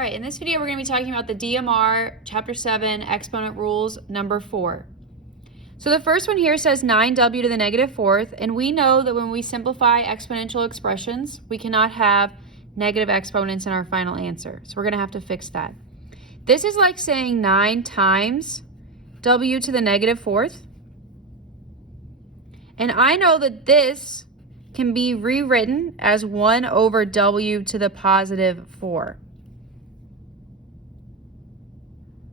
All right, in this video, we're going to be talking about the DMR Chapter 7 exponent rules number 4. So the first one here says 9w to the negative fourth, and we know that when we simplify exponential expressions, we cannot have negative exponents in our final answer. So we're going to have to fix that. This is like saying 9 times w to the negative fourth. And I know that this can be rewritten as 1 over w to the positive 4.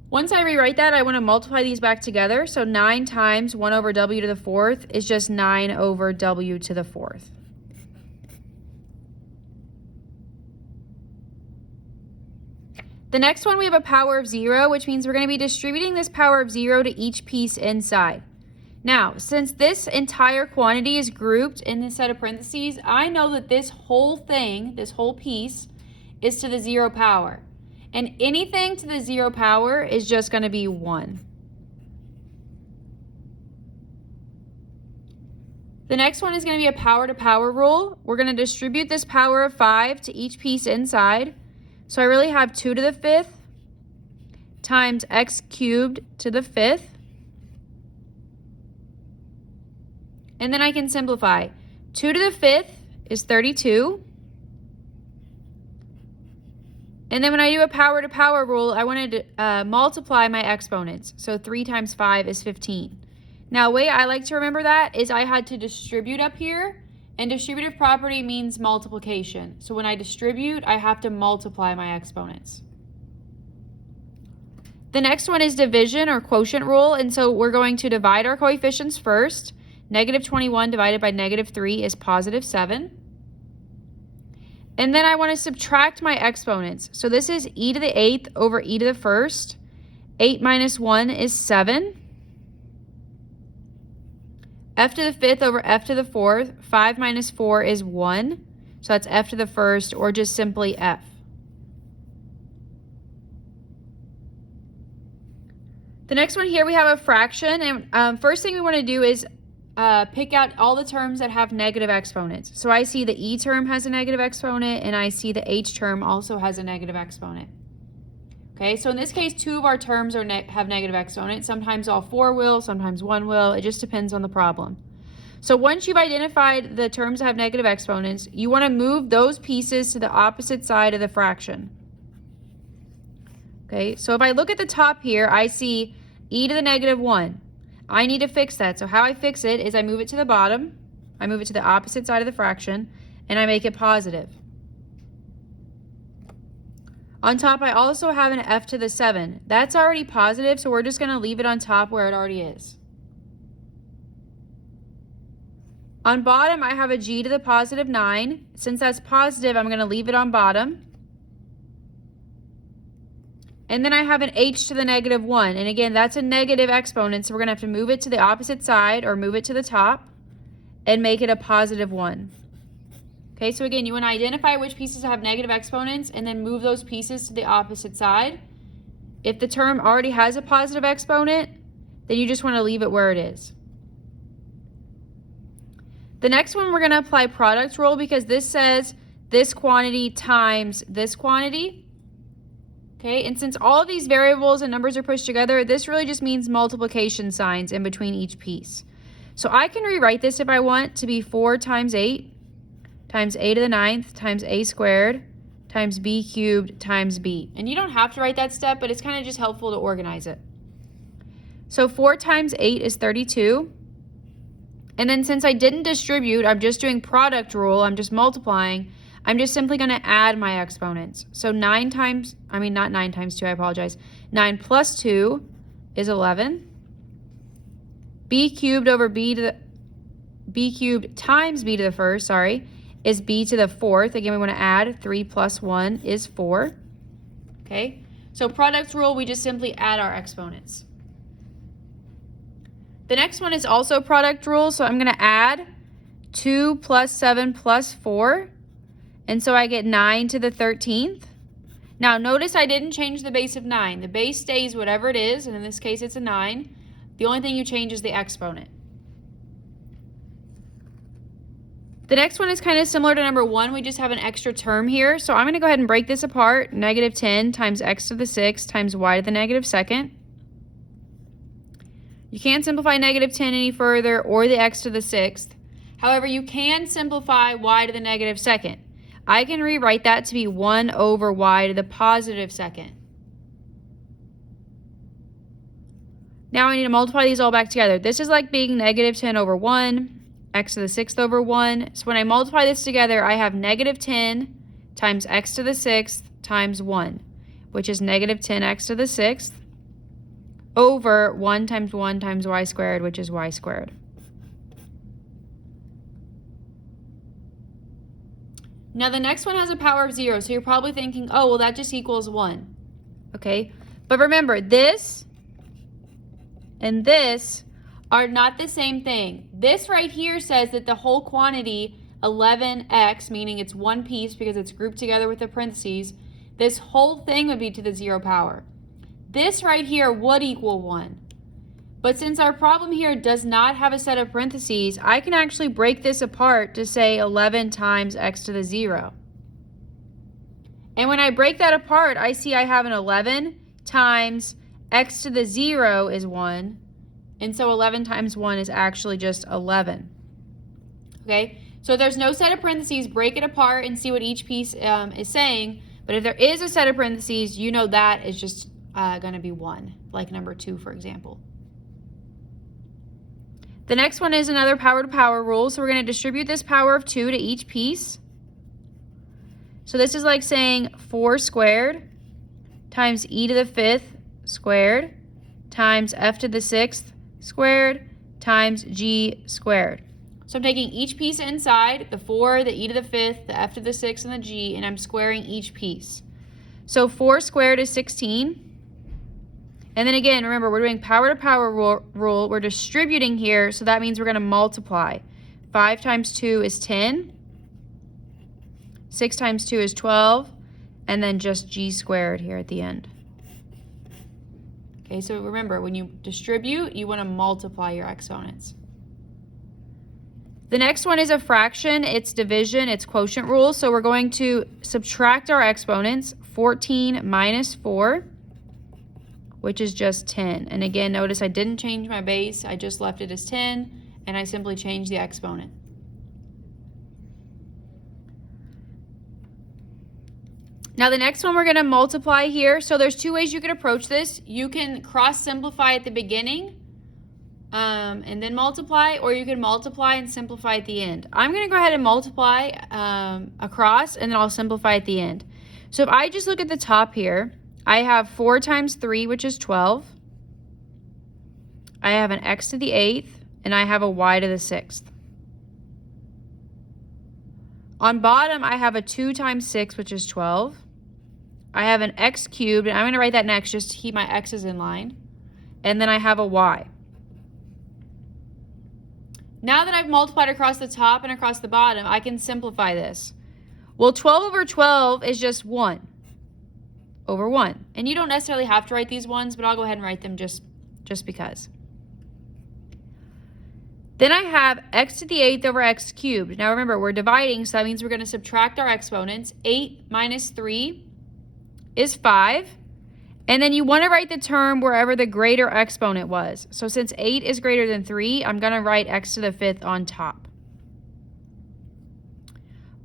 Once I rewrite that, I want to multiply these back together. So 9 times 1 over w to the fourth is just 9 over w to the fourth. The next one, we have a power of 0, which means we're going to be distributing this power of 0 to each piece inside. Now, since this entire quantity is grouped in this set of parentheses, I know that this whole thing, this whole piece, is to the 0 power. And anything to the 0 power is just going to be 1. The next one is going to be a power-to-power rule. We're going to distribute this power of 5 to each piece inside. So I really have 2 to the 5th times x cubed to the 5th. And then I can simplify. 2 to the 5th is 32. And then when I do a power-to-power rule, I wanted to multiply my exponents. So 3 times 5 is 15. Now, the way I like to remember that is I had to distribute up here, and distributive property means multiplication. So when I distribute, I have to multiply my exponents. The next one is division or quotient rule, and so we're going to divide our coefficients first. Negative 21 divided by negative 3 is positive 7. And then I want to subtract my exponents. So this is e to the 8th over e to the 1st. 8 minus 1 is 7. F to the 5th over f to the 4th. 5 minus 4 is 1. So that's f to the 1st, or just simply f. The next one here, we have a fraction. And first thing we want to do is pick out all the terms that have negative exponents. So I see the e term has a negative exponent, and I see the h term also has a negative exponent. Okay, so in this case, 2 of our terms are have negative exponents. Sometimes all 4 will, sometimes 1 will. It just depends on the problem. So once you've identified the terms that have negative exponents, you want to move those pieces to the opposite side of the fraction. Okay, so if I look at the top here, I see e to the negative 1. I need to fix that. So how I fix it is I move it to the bottom, I move it to the opposite side of the fraction, and I make it positive. On top, I also have an f to the 7. That's already positive, so we're just going to leave it on top where it already is. On bottom, I have a g to the positive 9. Since that's positive, I'm going to leave it on bottom. And then I have an h to the negative 1. And again, that's a negative exponent, so we're going to have to move it to the opposite side or move it to the top and make it a positive 1. Okay, so again, you want to identify which pieces have negative exponents and then move those pieces to the opposite side. If the term already has a positive exponent, then you just want to leave it where it is. The next one, we're going to apply product rule because this says this quantity times this quantity. Okay, and since all of these variables and numbers are pushed together, this really just means multiplication signs in between each piece. So I can rewrite this if I want to be 4 times 8 times a to the 9th times a squared times b cubed times b. And you don't have to write that step, but it's kind of just helpful to organize it. So 4 times 8 is 32. And then since I didn't distribute, I'm just doing product rule, I'm just multiplying, I'm just simply going to add my exponents. So 9 times, not 9 times 2, I apologize. 9 plus 2 is 11. B cubed over b cubed times b to the first, is b to the 4th. Again, we want to add 3 plus 1 is 4. Okay, so product rule, we just simply add our exponents. The next one is also product rule, so I'm going to add 2 plus 7 plus 4. And so I get 9 to the 13th. Now notice I didn't change the base of 9. The base stays whatever it is, and in this case it's a 9. The only thing you change is the exponent. The next one is kind of similar to number 1. We just have an extra term here. So I'm going to go ahead and break this apart. Negative 10 times x to the 6th times y to the negative 2nd. You can't simplify negative 10 any further or the x to the 6th. However, you can simplify y to the negative 2nd. I can rewrite that to be 1 over y to the positive 2nd. Now I need to multiply these all back together. This is like being negative 10 over 1. X to the 6th over 1. So when I multiply this together, I have negative 10 times x to the 6th times 1, which is negative 10x to the 6th, over 1 times y squared, which is y squared. Now the next one has a power of 0, so you're probably thinking, oh, well, that just equals 1. Okay, but remember, this and this are not the same thing. This right here says that the whole quantity, 11x, meaning it's one piece because it's grouped together with the parentheses, this whole thing would be to the 0 power. This right here would equal 1. But since our problem here does not have a set of parentheses, I can actually break this apart to say 11 times x to the 0. And when I break that apart, I see I have an 11 times x to the 0 is 1. And so 11 times 1 is actually just 11. Okay, so if there's no set of parentheses, break it apart and see what each piece is saying. But if there is a set of parentheses, you know that is just going to be 1, like number 2, for example. The next one is another power to power rule. So we're going to distribute this power of 2 to each piece. So this is like saying 4 squared times e to the 5th squared times f to the 6th squared times g squared. So I'm taking each piece inside, the 4, the e to the 5th, the f to the 6th, and the g, and I'm squaring each piece. So 4 squared is 16. And then again, remember, we're doing power to power rule. We're distributing here, so that means we're going to multiply. 5 times 2 is 10. 6 times 2 is 12. And then just g squared here at the end. Okay, so remember, when you distribute, you want to multiply your exponents. The next one is a fraction. It's division. It's quotient rule. So we're going to subtract our exponents. 14 minus 4, which is just 10. And again, notice I didn't change my base. I just left it as 10, and I simply changed the exponent. Now the next one we're going to multiply here. So there's 2 ways you can approach this. You can cross simplify at the beginning and then multiply, or you can multiply and simplify at the end. I'm going to go ahead and multiply across, and then I'll simplify at the end. So if I just look at the top here, I have 4 times 3, which is 12. I have an x to the 8th, and I have a y to the 6th. On bottom, I have a 2 times 6, which is 12. I have an x cubed, and I'm going to write that next just to keep my x's in line. And then I have a y. Now that I've multiplied across the top and across the bottom, I can simplify this. Well, 12 over 12 is just 1 over 1. And you don't necessarily have to write these ones, but I'll go ahead and write them just because. Then I have x to the 8th over x cubed. Now remember, we're dividing, so that means we're going to subtract our exponents. 8 minus 3 is 5. And then you want to write the term wherever the greater exponent was. So since 8 is greater than 3, I'm going to write x to the 5th on top.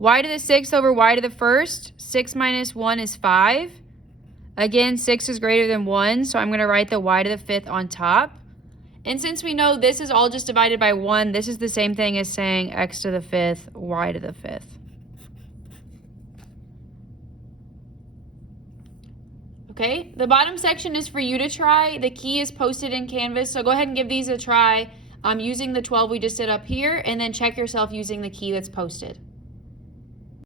Y to the 6th over y to the 1st. 6 minus 1 is 5. Again, 6 is greater than 1, so I'm going to write the y to the 5th on top. And since we know this is all just divided by 1, this is the same thing as saying x to the 5th, y to the 5th. Okay, the bottom section is for you to try. The key is posted in Canvas, so go ahead and give these a try using the 12 we just did up here, and then check yourself using the key that's posted.